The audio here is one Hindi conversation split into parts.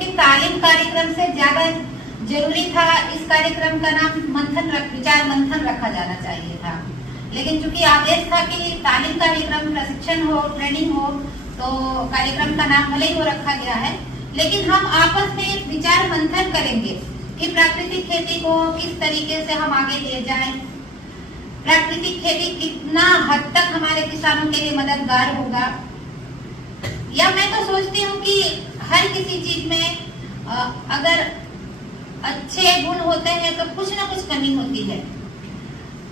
कि तालीम कार्यक्रम से ज्यादा जरूरी था इस कार्यक्रम का नाम विचार मंथन रखा जाना चाहिए था। लेकिन चूंकि आदेश था कि तालीम कार्यक्रम प्रशिक्षण हो, ट्रेनिंग हो, तो कार्यक्रम का नाम भले ही वो रखा गया है, लेकिन हम आपस में विचार मंथन करेंगे कि प्राकृतिक खेती को किस तरीके से हम आगे ले जाएं, प्राकृतिक खेती कितना हद तक हमारे किसानों के लिए मददगार होगा। या मैं तो सोचती हूँ कि हर किसी चीज में अगर अच्छे गुण होते हैं तो कुछ ना कुछ कमी होती है।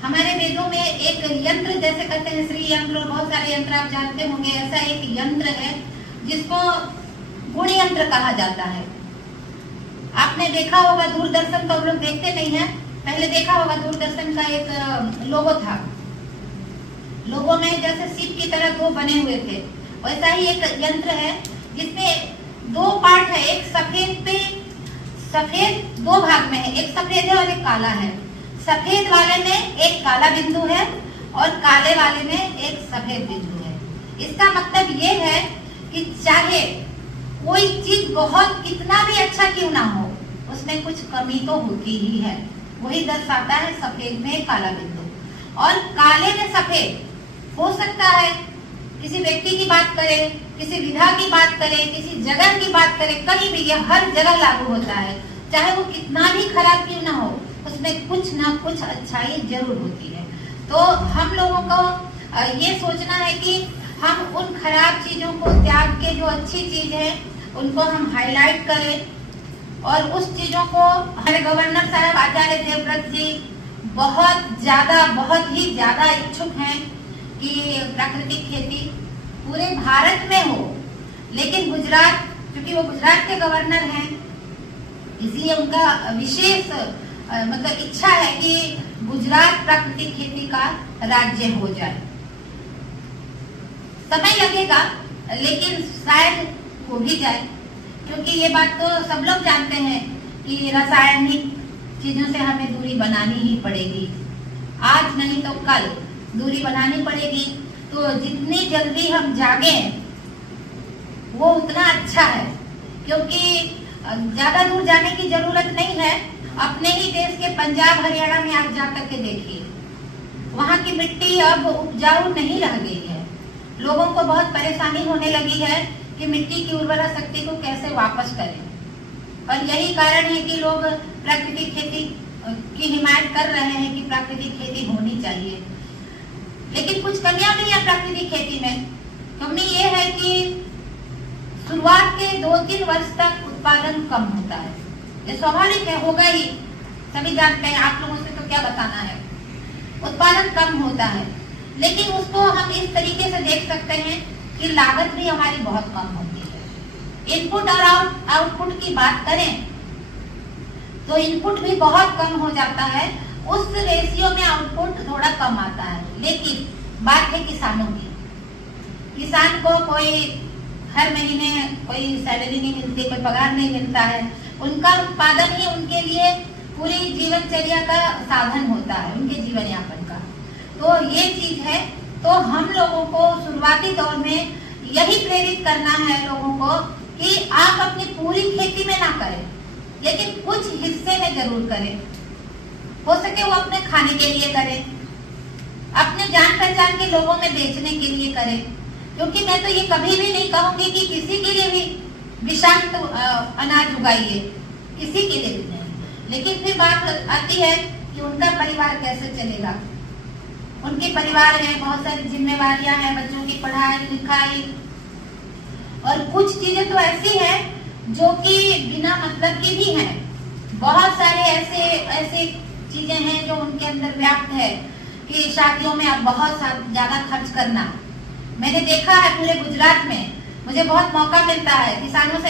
हमारे वेदों में एक यंत्र, जैसे कहते हैं श्री यंत्र, और बहुत सारे यंत्र आप जानते होंगे, ऐसा एक यंत्र है जिसको गुण यंत्र कहा जाता है। आपने देखा होगा, दूरदर्शन तो हम लोग देखते नहीं है, पहले देखा होगा दूरदर्शन का एक लोगो था। लोगो में जैसे सीप की तरह दो बने हुए थे, वैसा ही एक यंत्र है जिसमें दो पार्ट है, एक सफेद दो भाग में है, एक सफेद है और एक काला है। सफेद वाले में एक काला बिंदु है और काले वाले में एक सफेद बिंदु है। इसका मतलब ये है कि चाहे कोई चीज बहुत कितना भी अच्छा क्यों ना हो, उसमें कुछ कमी तो होती ही है। वही दर्शाता है सफेद में काला बिंदु और काले में सफेद। हो सकता है किसी व्यक्ति की बात करें, किसी विधा की बात करें, किसी जगह की बात करें, कहीं भी यह हर जगह लागू होता है। चाहे वो कितना भी खराब क्यों ना हो, उसमें कुछ ना कुछ अच्छाई जरूर होती है। तो हम लोगों को ये सोचना है कि हम उन खराब चीजों को त्याग के जो अच्छी चीज है उनको हम हाईलाइट करें। और उस चीजों को हमारे गवर्नर साहब आचार्य देवव्रत जी बहुत ही ज्यादा इच्छुक हैं कि प्राकृतिक खेती पूरे भारत में हो। लेकिन गुजरात, क्योंकि वो गुजरात के गवर्नर हैं, इसलिए उनका विशेष मतलब इच्छा है कि गुजरात प्राकृतिक खेती का राज्य हो जाए। समय लगेगा लेकिन शायद हो भी जाए, क्योंकि ये बात तो सब लोग जानते हैं कि रासायनिक चीजों से हमें दूरी बनानी ही पड़ेगी। आज नहीं तो कल दूरी बनानी पड़ेगी। तो जितनी जल्दी हम जागे वो उतना अच्छा है, क्योंकि ज्यादा दूर जाने की जरूरत नहीं है। अपने ही देश के पंजाब हरियाणा में आप जाकर के देखिए, वहाँ की मिट्टी अब उपजाऊ नहीं रह गई है। लोगों को बहुत परेशानी होने लगी है कि मिट्टी की उर्वरा शक्ति को कैसे वापस करें। और यही कारण है कि लोग प्राकृतिक खेती की हिमायत कर रहे हैं कि प्राकृतिक खेती होनी चाहिए। लेकिन कुछ कमियां भी है प्राकृतिक खेती में। कमी ये है कि शुरुआत के 2-3 वर्ष तक उत्पादन कम होता है। ये स्वाभाविक है, होगा ही, सभी जानते हैं, आप लोगों से तो क्या बताना है। उत्पादन कम होता है, लेकिन उसको हम इस तरीके से देख सकते हैं कि लागत भी हमारी बहुत कम होती है। इनपुट और आउटपुट की बात करें तो इनपुट भी बहुत कम हो जाता है, उस रेशियो में आउटपुट थोड़ा कम आता है। लेकिन बात है किसानों की। किसान को कोई हर महीने कोई सैलरी नहीं मिलती, कोई पगार नहीं मिलता है। उनका उत्पादन ही उनके लिए पूरी जीवनचर्या का साधन होता है, उनके जीवन यापन का। तो ये चीज है। तो हम लोगों को शुरुआती दौर में यही प्रेरित करना है लोगों को कि आप अपनी पूरी खेती में ना करें, लेकिन कुछ हिस्से में जरूर करें। हो सके वो अपने खाने के लिए करें, अपने जान पहचान के लोगों में बेचने के लिए करें। क्योंकि मैं तो ये कभी भी नहीं कहूंगी कि किसी के लिए भी विषाक्त अनाज उगाइए, किसी के लिए भी नहीं। लेकिन फिर बात आती है कि उनका परिवार कैसे चलेगा। उनके परिवार है, बहुत सारी जिम्मेवारियां हैं, बच्चों की पढ़ाई लिखाई, और कुछ चीजें तो ऐसी हैं जो कि बिना मतलब की भी हैं। बहुत सारे ऐसे चीजें हैं जो उनके अंदर व्याप्त है कि शादियों में आप बहुत ज्यादा खर्च करना। मैंने देखा है पूरे गुजरात में, मुझे बहुत मौका मिलता है किसानों से